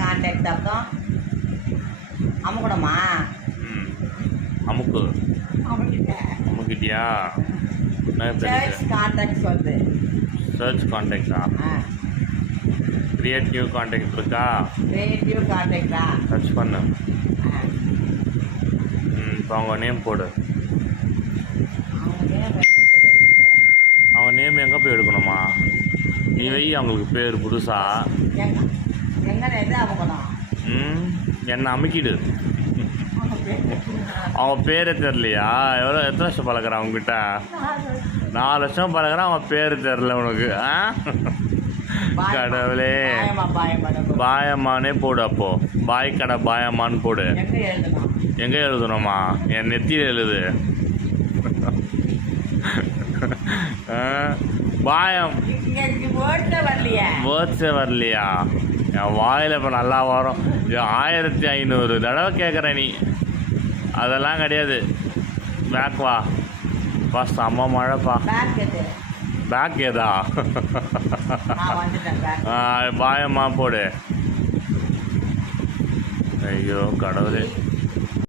Contact அர்த்தம் அமுக்கணுமா? அமுக்கு அமுக்கிட்டியா? சர்ச் கான்டாக்ட்ஸ் வருது. சர்ச் கான்டாக்டா? கிரியேட் நியூ கான்டாக்ட் இருக்கா? கிரியேட் நியூ கான்டாக்டா? சர்ச் பண்ணு. இப்போ அவங்க நேம் போடு. அவங்க நேம் எங்கே போய் எடுக்கணுமா? நீ வை அவங்களுக்கு பேர் புதுசா. என்ன அமுக்கிடு. அவங்க பேரே தெரிலையா? எத்தனை வருஷம் பழகிறான் அவங்ககிட்ட? 4 வருஷம் பழகிறான், அவங்க பேர் தெரில உனக்கு. கடவுளே, பாயம்மானே போடு. அப்போ பாய் கடை பாயம்மான்னு போடு. எங்கே எழுதணுமா? என் நெத்தியில் எழுது. பாயம் வேர்ட்ஸே வரலையா? என் வாயில் இப்போ நல்லா வரும். 1500 தடவை கேட்குற நீ. அதெல்லாம் கிடையாது. பேக் வா பா. செம்ம மழைப்பா. பேக் ஏதா? பாயம்மா போடு. ஐயோ கடவுளே.